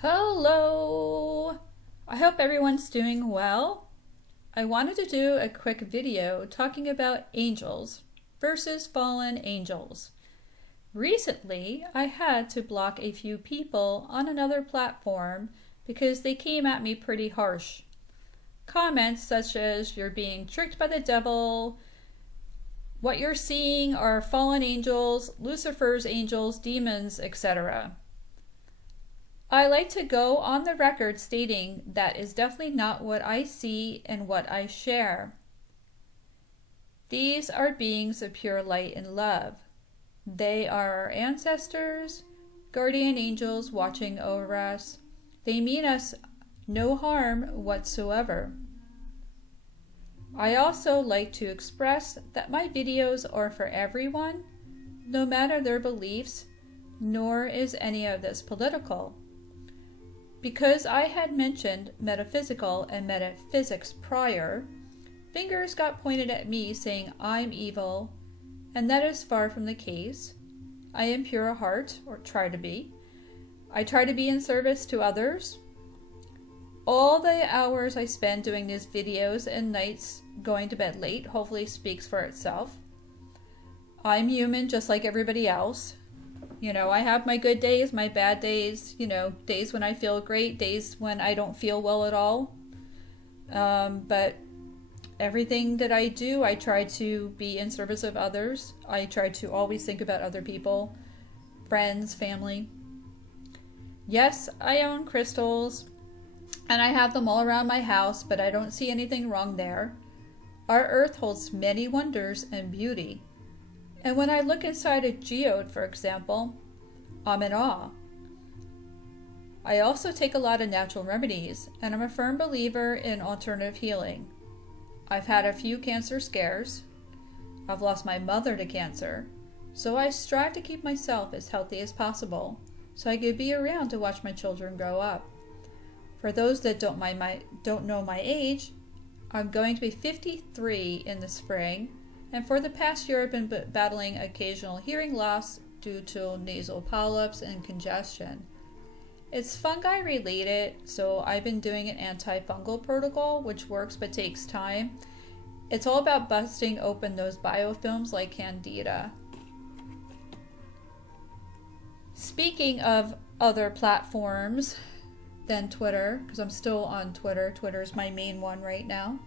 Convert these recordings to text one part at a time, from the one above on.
Hello! I hope everyone's doing well. I wanted to do a quick video talking about angels versus fallen angels. Recently, I had to block a few people on another platform because they came at me pretty harsh. Comments such as, "You're being tricked by the devil," "What you're seeing are fallen angels," "Lucifer's angels," "demons," etc. I like to go on the record stating that is definitely not what I see and what I share. These are beings of pure light and love. They are our ancestors, guardian angels watching over us. They mean us no harm whatsoever. I also like to express that my videos are for everyone, no matter their beliefs, nor is any of this political. Because I had mentioned metaphysical and metaphysics prior, fingers got pointed at me saying I'm evil, and that is far from the case. I am pure of heart, or try to be. I try to be in service to others. All the hours I spend doing these videos and nights going to bed late hopefully speaks for itself. I'm human just like everybody else. I have my good days, my bad days, days when I feel great, days when I don't feel well at all. But everything that I do, I try to be in service of others. I try to always think about other people, friends, family. Yes, I own crystals, and I have them all around my house, but I don't see anything wrong there. Our earth holds many wonders and beauty. And when I look inside a geode, for example, I'm in awe. I also take a lot of natural remedies, and I'm a firm believer in alternative healing. I've had a few cancer scares. I've lost my mother to cancer, so I strive to keep myself as healthy as possible so I could be around to watch my children grow up. For those that don't know my age, I'm going to be 53 in the spring. And for the past year, I've been battling occasional hearing loss due to nasal polyps and congestion. It's fungi related, so I've been doing an antifungal protocol, which works but takes time. It's all about busting open those biofilms like Candida. Speaking of other platforms than Twitter, because I'm still on Twitter. Twitter's my main one right now.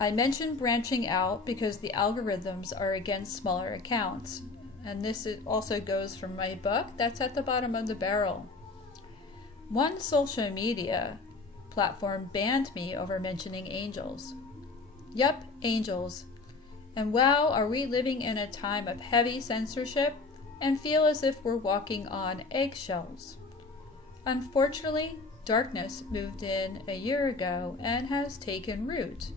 I mentioned branching out because the algorithms are against smaller accounts. And this also goes from my book that's at the bottom of the barrel. One social media platform banned me over mentioning angels. Yup, angels. And wow, are we living in a time of heavy censorship and feel as if we're walking on eggshells. Unfortunately, darkness moved in a year ago and has taken root.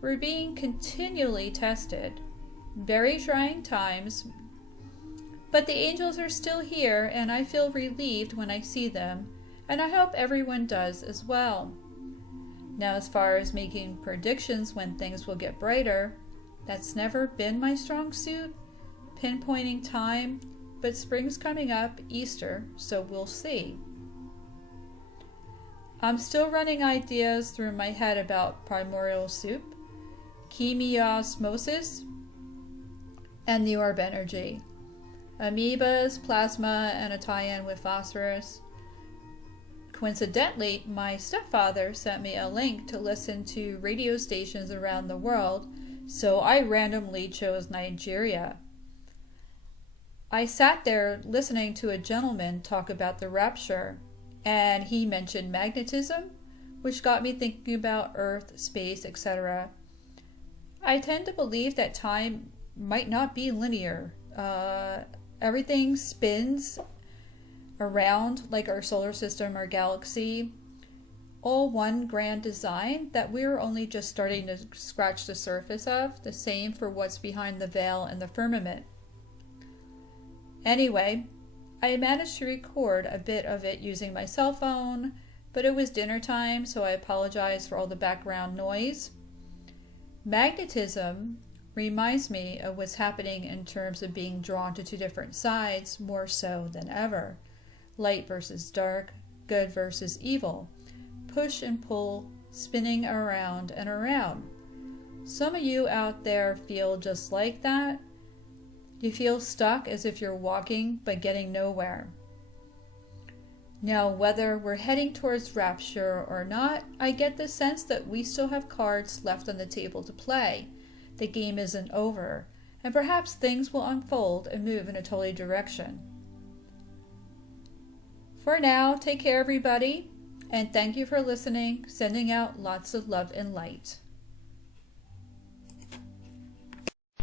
We're being continually tested. Very trying times. But the angels are still here, and I feel relieved when I see them, and I hope everyone does as well. Now, as far as making predictions when things will get brighter, that's never been my strong suit, pinpointing time, but spring's coming up, Easter, so we'll see. I'm still running ideas through my head about primordial soup, chemiosmosis, and the orb energy, amoebas, plasma, and a tie-in with phosphorus. Coincidentally, my stepfather sent me a link to listen to radio stations around the world, so I randomly chose Nigeria. I sat there listening to a gentleman talk about the Rapture, and he mentioned magnetism, which got me thinking about Earth, space, etc. I tend to believe that time might not be linear. Everything spins around like our solar system or galaxy, all one grand design that we're only just starting to scratch the surface of, the same for what's behind the veil and the firmament. Anyway, I managed to record a bit of it using my cell phone, but it was dinner time, so I apologize for all the background noise. Magnetism reminds me of what's happening in terms of being drawn to two different sides more so than ever. light versus dark, good versus evil, push and pull, spinning around and around. Some of you out there feel just like that. You feel stuck as if you're walking but getting nowhere. Now, whether we're heading towards Rapture or not, I get the sense that we still have cards left on the table to play. The game isn't over, and perhaps things will unfold and move in a totally direction. For now, take care everybody, and thank you for listening, sending out lots of love and light.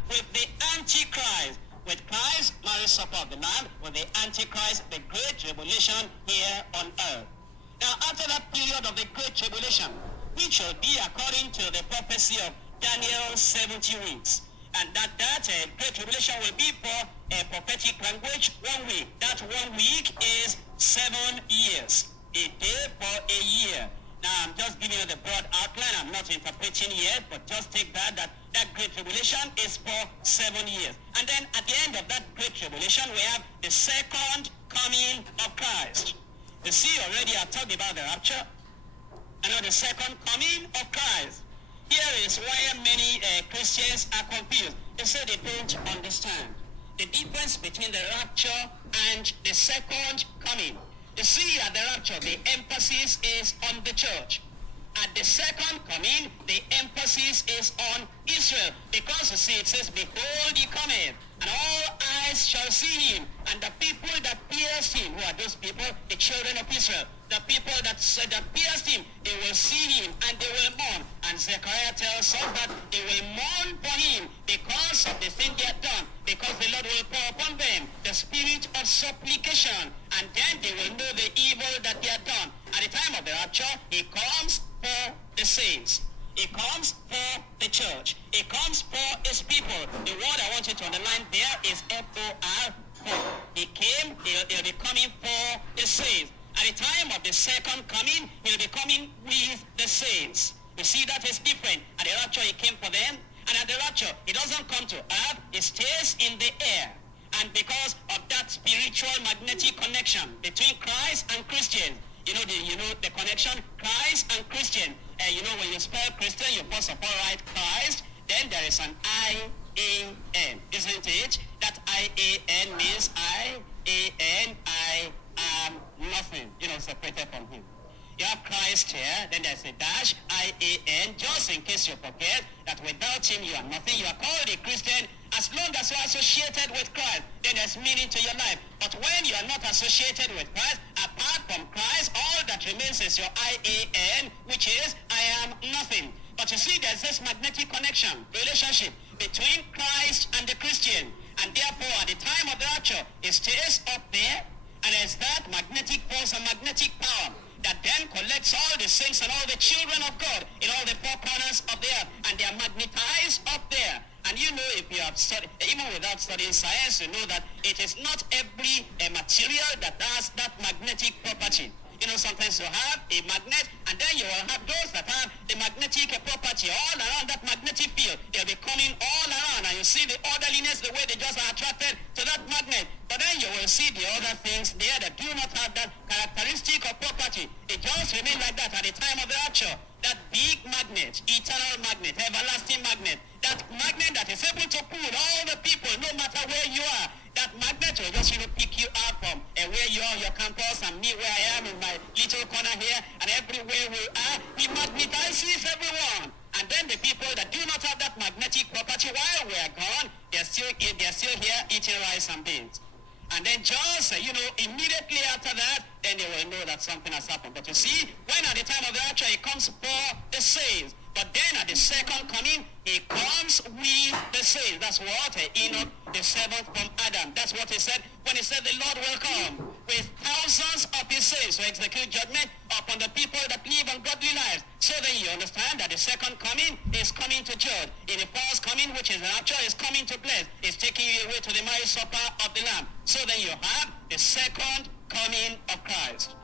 With the Antichrist, with Christ, marriage supper of the Lamb, with the Antichrist, the Great Tribulation here on earth. Now, after that period of the Great Tribulation, which will be according to the prophecy of Daniel 70 weeks, and that Great Tribulation will be for a prophetic language 1 week. That 1 week is 7 years, a day for a year. Now, I'm just giving you the broad outline. I'm not interpreting yet, but just take that Great Tribulation is for 7 years. And then at the end of that Great Tribulation, we have the second coming of Christ. You see, already I've talked about the rapture. And now the second coming of Christ. Here is why many Christians are confused. They say they don't understand the difference between the rapture and the second coming. You see, at the rapture, the emphasis is on the church. At the second coming, the emphasis is on Israel. Because you see, it says, behold, he cometh, and all eyes shall see him. And the people that pierced him, who are those people? The children of Israel. The people that pierced him, they will see him, and they will mourn. And Zechariah tells us that they will mourn for him because of the thing they have done. Because the Lord will pour upon them the spirit of supplication. And then they will know the evil that they have done. At the time of the rapture, he comes for the saints. He comes for the church. He comes for his people. The word I want you to underline there is F-O-R. He came, he'll be coming for the saints. At the time of the second coming, he'll be coming with the saints. You see, that is different. At the rapture, he came for them. And at the rapture, he doesn't come to earth. He stays in the air. And because of that spiritual magnetic connection between Christ and Christians, you know the connection, Christ and Christian. When you spell Christian, you first of all write Christ, then there is an I-A-N, isn't it? That I-A-N means I-A-N, I am nothing, separated from him. You have Christ here, then there's a dash, I-A-N, just in case you forget that without him you are nothing. You are called a Christian as long as you are associated with Christ, then there's meaning to your life. But when you are not associated with Christ, apart from Christ, all that remains is your I-A-N, which is I am nothing. But you see, there's this magnetic connection, relationship between Christ and the Christian. And therefore, at the time of the rapture, it stays up there, and there's that magnetic force and magnetic power that then collects all the saints and all the children of God in all the four corners of the earth, and they are magnetized up there. And if you have studied, even without studying science, you know that it is not every material that has that magnetic property. Sometimes you have a magnet, and then you will have those that have the magnetic property all around that magnetic field. They'll be coming all around, and you see the orderliness, the way they just are attracted to that magnet. But then you will see the other things there that do not have that characteristic or property. It just remains like that at the time of the rapture. That big magnet, eternal magnet, everlasting magnet, that magnet that is able to pull all the people, no matter where you are. That magnet will just pick you out from where you are on your campus, and me where I am in my little corner here, and everywhere we are. He magnetizes everyone. And then the people that do not have that magnetic property, while we are gone, they're still here eating rice and beans. And then just, immediately after that, then they will know that something has happened. But you see, when at the time of the rapture, he comes for the saints. But then at the second coming, he comes with the saints. That's what Enoch, the seventh from Adam. That's what he said when he said the Lord will come with thousands of his saints to execute judgment upon the people that live ungodly lives. So then you understand that the second coming is coming to judge. In the first coming, which is the rapture, is coming to bless. It's taking you away to the marriage supper of the Lamb. So then you have the second coming of Christ.